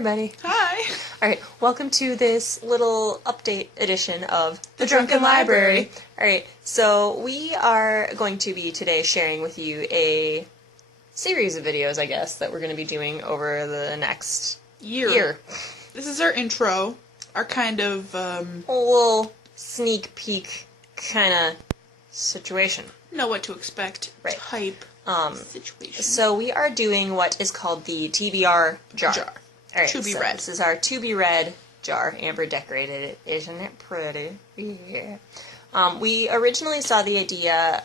everybody. Hi. Alright, welcome to this little update edition of The Drunken Library. Alright, so we are going to be today sharing with you a series of videos, I guess, that we're going to be doing over the next year. This is our intro, our kind of, A little sneak peek kind of situation. know what to expect type situation. So we are doing what is called the TBR jar. All right, To be read. This is our to be read jar. Amber decorated it. Isn't it pretty? Yeah. We originally saw the idea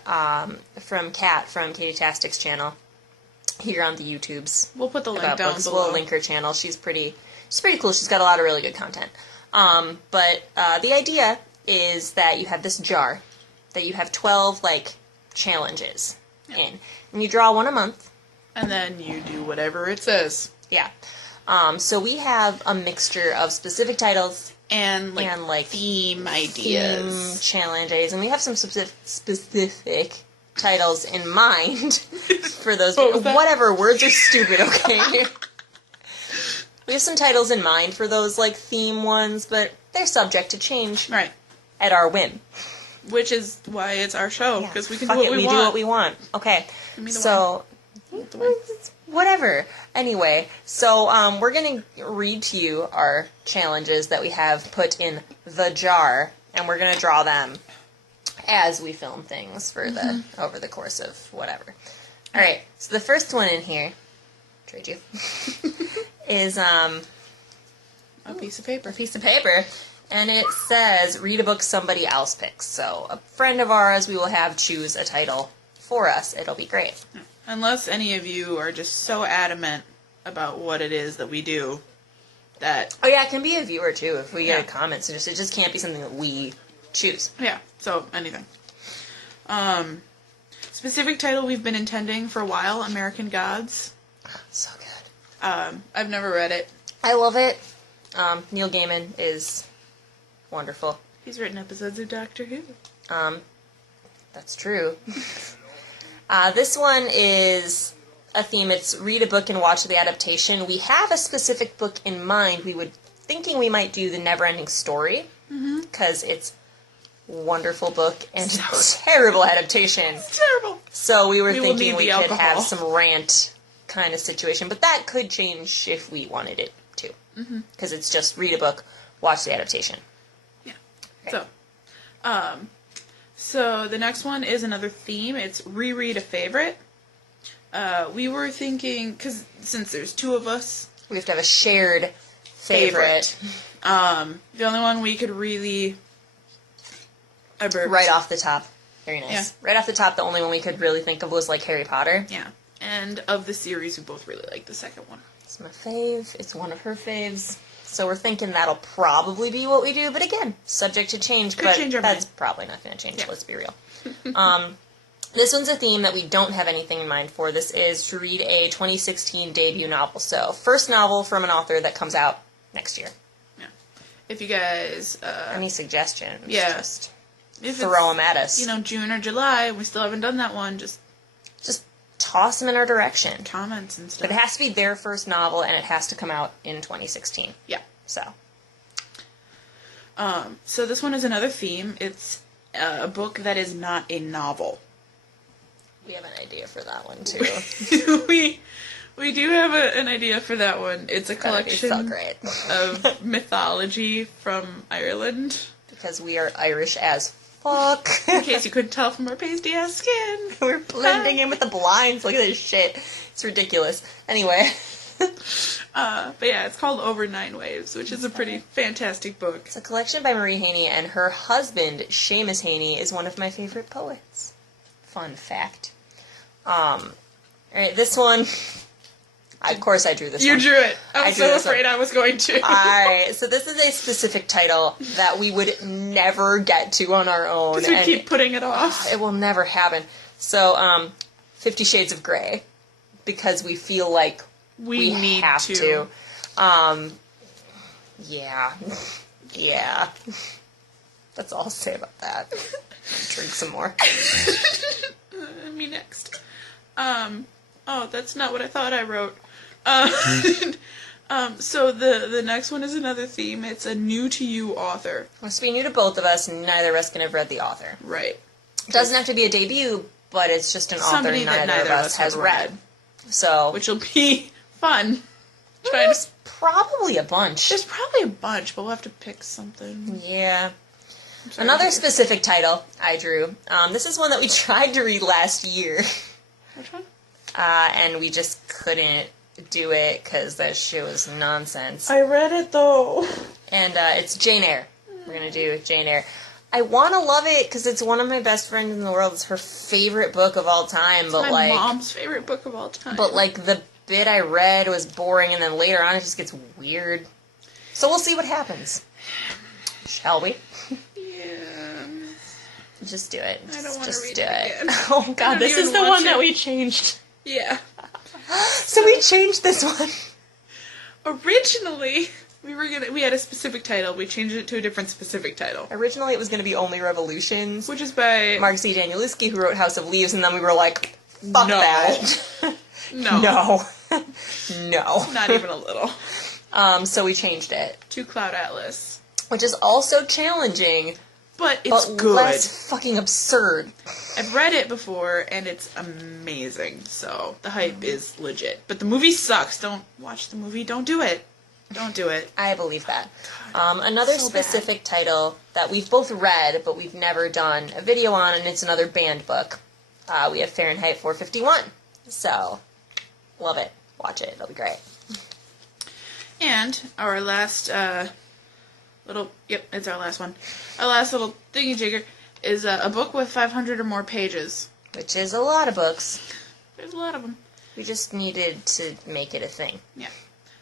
from Kat from Katytastic's channel here on the YouTubes. We'll put the link down below. We'll link her channel. She's pretty cool. She's got a lot of really good content. But the idea is that you have this jar that you have 12 challenges in, and you draw one a month, and then you do whatever it says. Yeah. So we have a mixture of specific titles and theme ideas, theme challenges, and we have some specific titles in mind for those. Whatever, words are stupid. Okay. We have some titles in mind for those theme ones, but they're subject to change. Right. At our whim. Which is why it's our show, because we can do what we want. We do what we want. Okay. So. Whatever. Anyway, so we're going to read to you our challenges that we have put in the jar, and we're going to draw them as we film things for over the course of whatever. All right. So the first one in here, trade you, is a piece of paper. A piece of paper, and it says read a book somebody else picks. So a friend of ours we will have choose a title for us. It'll be great. Unless any of you are just so adamant about what it is that we do that... Oh, yeah, it can be a viewer, too, if we get a comment. So it just can't be something that we choose. Yeah, so anything. Specific title we've been intending for a while, American Gods. So good. I've never read it. I love it. Neil Gaiman is wonderful. He's written episodes of Doctor Who. That's true. This one is a theme. It's read a book and watch the adaptation. We have a specific book in mind. We were thinking we might do The Never-Ending Story, because it's a wonderful book and a terrible adaptation. It's terrible. So we were thinking we could have some rant kind of situation, but that could change if we wanted it to, because it's just read a book, watch the adaptation. Yeah. Okay. So the next one is another theme. It's reread a favorite. We were thinking, because since there's two of us, we have to have a shared favorite. The only one we could really... I burped. Right off the top. Very nice. Yeah. Right off the top, the only one we could really think of was Harry Potter. Yeah. And of the series, we both really like the second one. It's my fave. It's one of her faves. So we're thinking that'll probably be what we do, but again, subject to change. Could change our that's mind. Probably not going to change, let's be real. This one's a theme that we don't have anything in mind for. This is to read a 2016 debut novel. So, first novel from an author that comes out next year. Yeah. If you guys... any suggestions, just throw them at us. June or July, we still haven't done that one, just toss them in our direction. Comments and stuff. But it has to be their first novel, and it has to come out in 2016. Yeah. So this one is another theme. It's a book that is not a novel. We have an idea for that one, too. we do have an idea for that one. It's a collection of mythology from Ireland. Because we are Irish as fuck. In case you couldn't tell from our pasty-ass skin. We're blending in with the blinds. Look at this shit. It's ridiculous. Anyway. But yeah, it's called Over 9 Waves, which is a pretty fantastic book. It's a collection by Marie Haney, and her husband, Seamus Haney, is one of my favorite poets. Fun fact. Alright, this one... Of course I drew this one. You drew it. I was so afraid I was going to. Alright, so this is a specific title that we would never get to on our own. Because we keep putting it off. It will never happen. So, 50 Shades of Grey. Because we feel like we have to. Yeah. Yeah. That's all I'll say about that. Drink some more. Me next. Oh, that's not what I thought I wrote. So the next one is another theme. It's a new to you author. Must be new to both of us. Neither of us can have read the author. Right. Doesn't have to be a debut, but it's just an author neither of us has read. So, which will be fun. There's probably a bunch. There's probably a bunch, but we'll have to pick something. Yeah. Another specific title I drew. This is one that we tried to read last year. Which one? And we just couldn't do it because that shit was nonsense. I read it though. And it's Jane Eyre. We're gonna do Jane Eyre. I want to love it because it's one of my best friends in the world. It's her favorite book of all time. But my mom's favorite book of all time. But the bit I read was boring, and then later on it just gets weird. So we'll see what happens. Shall we? Yeah. Just do it. I don't want to read do it again. Oh God, this is the one that we changed. Yeah. So we changed this one. Originally, we had a specific title. We changed it to a different specific title. Originally, it was going to be Only Revolutions, which is by Mark C. Danielewski, who wrote House of Leaves, and then we were like, fuck that. No. No. Not even a little. So we changed it to Cloud Atlas, which is also challenging, but it's good. Less fucking absurd. I've read it before, and it's amazing. So the hype is legit. But the movie sucks. Don't watch the movie. Don't do it. Don't do it. I believe that. Another specific title that we've both read, but we've never done a video on, and it's another banned book. We have Fahrenheit 451. So, love it. Watch it. It'll be great. And our last it's our last one. Our last little thingy-jigger is a book with 500 or more pages. Which is a lot of books. There's a lot of them. We just needed to make it a thing. Yeah.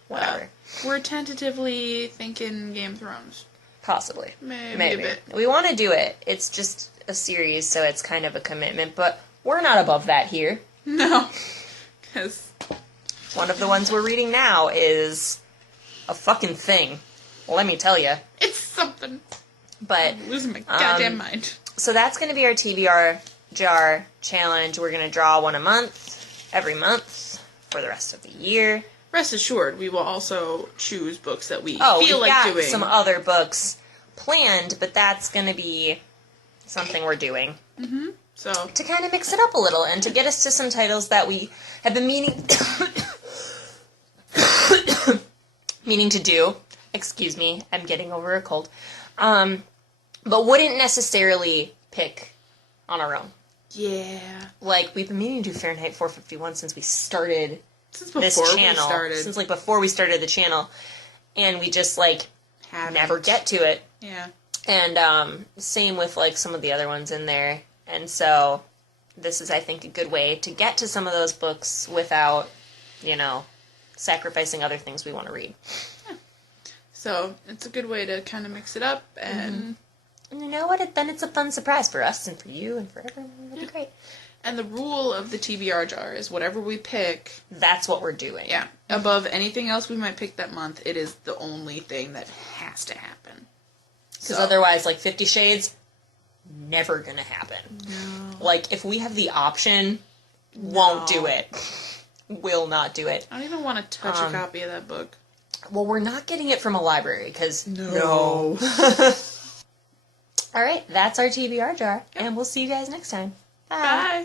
Whatever. We're tentatively thinking Game of Thrones. Possibly. Maybe a bit. We want to do it. It's just a series, so it's kind of a commitment, but we're not above that here. No. Because one of the ones we're reading now is a fucking thing. Let me tell you. It's something. But I'm losing my goddamn mind. So that's going to be our TBR jar challenge. We're going to draw one a month, every month, for the rest of the year. Rest assured, we will also choose books that we feel like doing. We've got some other books planned, but that's going to be something we're doing. Mm-hmm. So to kind of mix it up a little and to get us to some titles that we have been meaning to do. Excuse me, I'm getting over a cold. But wouldn't necessarily pick on our own. Yeah. Like, we've been meaning to do Fahrenheit 451 since we started this channel. Since, before we started the channel. And we just, never get to it. Yeah. And, same with, some of the other ones in there. And so, this is, I think, a good way to get to some of those books without, sacrificing other things we want to read. Yeah. So, it's a good way to kind of mix it up, and... Mm-hmm. And you know what? Then it's a fun surprise for us and for you and for everyone. It'll be great. And the rule of the TBR jar is whatever we pick... That's what we're doing. Yeah. Above anything else we might pick that month, it is the only thing that has to happen. Because otherwise, 50 Shades, never gonna happen. No. If we have the option, won't do it. Will not do it. I don't even want to touch a copy of that book. Well, we're not getting it from a library, because... No. All right, that's our TBR jar, and we'll see you guys next time. Bye. Bye.